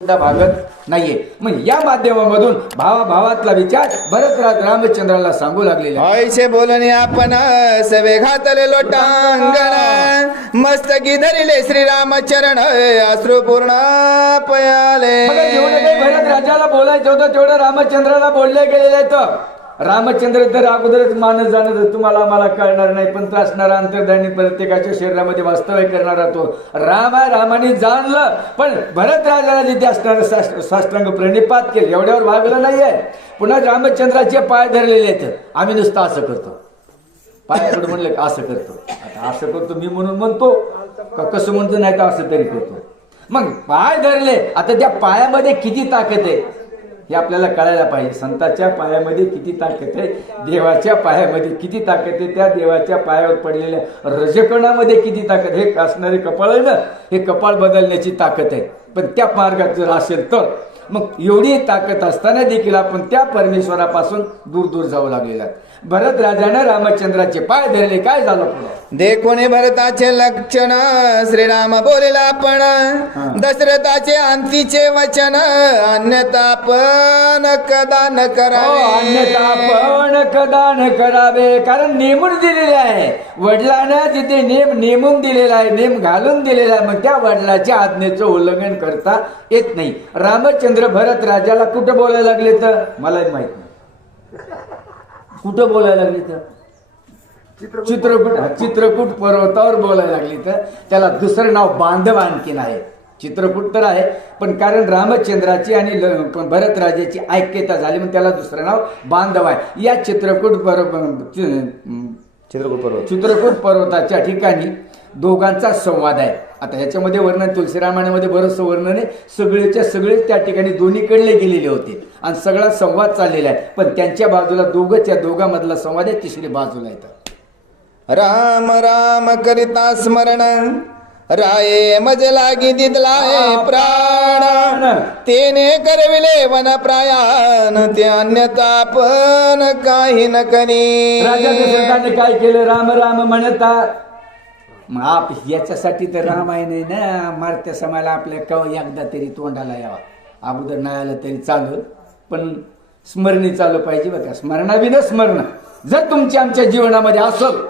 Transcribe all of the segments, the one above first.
भागत नाहीये. मग या माध्यमामधून भावा भावातला विचार भरतराज रामचंद्राला सांगू लागलेला आहे. ऐसे बोलणे आपण सवे घातले लोटांगण. मस्तकी धरिले श्रीरामचरण अश्रू पूर्ण पयाले. बघा, जेवढं काही भरत राजाला बोलायचं होतं तेवढं रामचंद्राला बोलले गेलेलं आहे रामचंद्र तर अगोदरच मानत जाणत तुम्हाला मला कळणार नाही पण असणारा अंतर्धानी प्रत्येकाच्या शरीरामध्ये वास्तव्य करणारा तो राम आहे रामाने जाणलं. पण भरत राजाला जिथे असणारं साष्ट- साष्टांग प्रणिपात केलं एवढ्यावर भागलं नाहीये. पुन्हा रामचंद्राचे पाय धरलेले आहेत. आम्ही नुसतं असं करतो. पाय म्हणलं असं करतो? आता असं करतो मी म्हणून म्हणतो. का कसं म्हणतो नाही का असं तरी करतो. मग पाय धरले. आता त्या पायामध्ये किती ताकद आहे? हे आपल्याला कळायला पाहिजे. संताच्या पायामध्ये किती ताकद आहे? देवाच्या पायामध्ये किती ताकद आहे? त्या देवाच्या पायावर पडलेल्या रजकणामध्ये किती ताकद हे असणारे कपाळ आहे ना? हे कपाळ बदलण्याची ताकद आहे. पण त्या मार्गात जर असेल तर मग एवढी ताकद असताना देखील आपण त्या परमेश्वरापासून दूर दूर जाऊ लागलेला. भरत राजानं रामचंद्राचे पाय धरले काय झालं पुढे? देखून भरताचे लक्षण श्रीराम बोलेला आपण दशरथाचे अंतीचे वचन अन्यथा पण कदा न हो, करावे अन्यथा आपण कदा न करावे. कारण नेमून दिलेले आहे. वडिलांना जिथे नेम नेमून दिलेला आहे नेम घालून दिलेला आहे मग त्या वडिलाच्या आज्ञेचं उल्लंघन करता येत नाही. रामचंद्र भरत राजाला कुठं बोलायला लागले तर? मलाही माहीत नाही. कुठं बोलायला लागले तर? चित्रकूट. हा, चित्रकूट पर्वतावर बोलायला लागली तर? त्याला दुसरं नाव बांधव आणखीन आहे. चित्रकूट तर आहे पण कारण रामचंद्राची आणि ल- पण भरत राजाची ऐक्यता झाली म्हणून त्याला दुसरं नाव बांधव आहे. या चित्रकूट पर्व चित्रकूट पर्वत. चित्रकूट पर्वताच्या ठिकाणी दोघांचा संवाद आहे. आता ह्याच्यामध्ये वर्णन तुलसीरामायणामध्ये बरंचसं वर्णन आहे. सगळेच्या सगळेच त्या ठिकाणी दोन्हीकडले गेलेले होते. आणि सगळा संवाद चाललेला आहे. पण त्यांच्या बाजूला दोघंच या दोघांमधला संवाद आहे तिसरी बाजूला येतात. राम राम करिता स्मरण. राये मज लागी दिदलाय प्राण. तेने करविले वन प्रायान. ते अन्यथा पण काही न करी. काय केलं? राम राम म्हणता मग आप याच्यासाठी तर रामायण आहे ना मारत्या समायला आपल्या कव एकदा तरी तोंडाला यावा. अगोदर नाही आलं तरी चालू पण स्मरणी चालू पाहिजे बघा. स्मरणाविना स्मरण. जर तुमची आमच्या जीवनामध्ये असल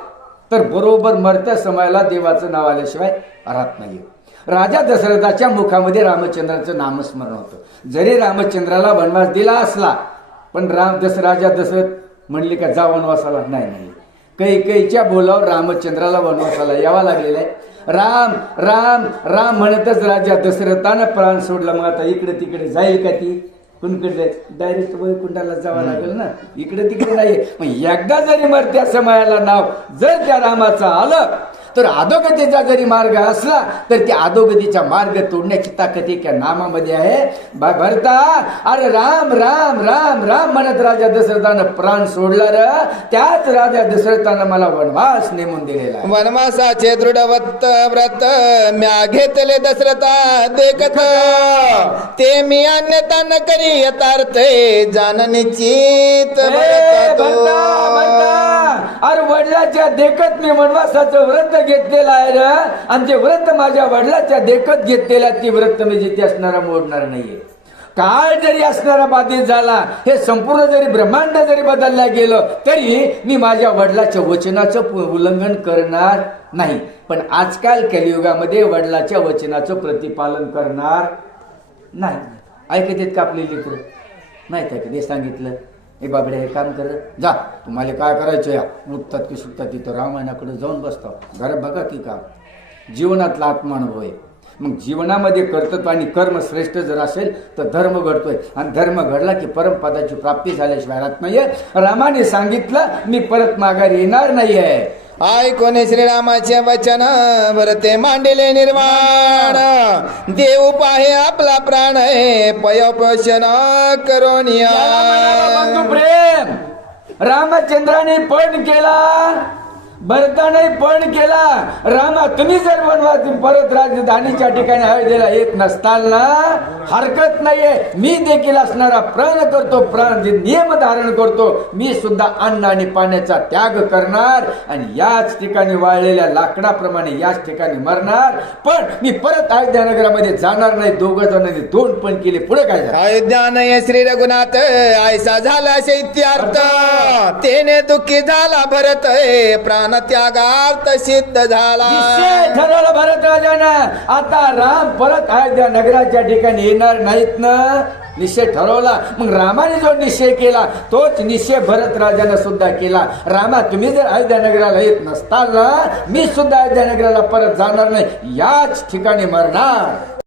तर बरोबर मरत्या समयाला देवाचं नाव आल्याशिवाय राहत नाही राजा दशरथाच्या मुखामध्ये रामचंद्राचं नामस्मरण होतं. जरी रामचंद्राला वनवास दिला असला पण राम दस राजा दशरथ म्हणले का जा वनवासाला. नाही नाही. कैकईच्या बोलावर रामचंद्राला वनवासाला यावा लागलेला आहे. राम राम राम म्हणतच राजा दशरथानं प्राण सोडला. मग आता इकडे तिकडे जाईल का ती? कुणकडे? जाईल डायरेक्ट वैकुंठाला जावं लागेल ना? इकडे तिकडे नाही मग एकदा जरी मरत्या समयाला नाव जर त्या रामाचं आलं तर अधोगतीचा जरी मार्ग असला तर त्या अधोगतीचा मार्ग तोडण्याची ताकद एका नामामध्ये आहे. भरता अरे राम राम राम राम म्हणत राजा दशरथानं प्राण सोडला र त्याच राजा दशरथानं मला वनवास नेमून दिलेला. वनवासाचे दृढवत्त व्रत म्या घेतले दशरथा देखत. ते मी अन्यथा न करी यथार्थ जाण वडिलाच्या देखत मी वनवासाचं व्रत घेतलेलं आहे ना आणि ते व्रत माझ्या वडिलाच्या देखत घेतलेलं ते व्रत मी जिथे असणारा मोडणार नाहीये. काळ जरी असणारा बाधित झाला हे संपूर्ण जरी ब्रह्मांड जरी बदललं गेलं तरी मी माझ्या वडिलाच्या वचनाचं उल्लंघन करणार नाही. पण आजकाल कलियुगामध्ये वडिलाच्या वचनाचं प्रतिपालन करणार नाही. ऐकत आहेत का आपली लेकर? नाही ऐकत हे सांगितलं. ए बाबडे हे काम कर. जा तुम्हाला काय करायचं या उठतात की सुटतात तिथं रामायणाकडे जाऊन बसतात घरात बघा की काम. जीवनातला आत्मानुभव आहे. मग जीवनामध्ये कर्तृत्व आणि कर्म श्रेष्ठ जर असेल तर धर्म घडतोय. आणि धर्म घडला की परमपदाची प्राप्ती झाल्याशिवाय राहत नाहीये. रामाने सांगितलं मी परत माघारी येणार नाहीये. ऐकोने श्रीरामाचे वचन भरते मांडिले निर्माण देव पाहे आपला प्राण आहे. पयोपोषण करोनिया प्रेम. रामचंद्राने पण केला. भरताने पण केला. रामा तुम्ही जर वनवासी परत राजधानीच्या ठिकाणी अयोध्येला येत नसताल ना हरकत नाहीये. मी देखील असणारा प्राण करतो प्राण जे नियम धारण करतो मी सुद्धा अन्न आणि पाण्याचा त्याग करणार आणि याच ठिकाणी वाळलेल्या लाकडाप्रमाणे याच ठिकाणी मरणार. पण मी परत अयोध्या नगरामध्ये जाणार नाही दोघ जणांनी दोन पण केले पुढे काय झालं? अयोध्या नये श्री रघुनाथ ऐसा झाला शैत्यार्थ तेने दुःखी झाला भरत प्राण त्यागार्थ सिद्ध झाला. निश्चय ठरवलं भरत राजानं आता राम परत अयोध्या नगराच्या ठिकाणी. येणार नाहीत ना? निश्चय ठरवला. मग रामाने जो निश्चय केला तोच निश्चय भरतराजानं सुद्धा केला. रामा तुम्ही जर अयोध्या नगराला येत नसताल ना मी सुद्धा अयोध्या नगराला परत जाणार नाही. याच ठिकाणी मरणार.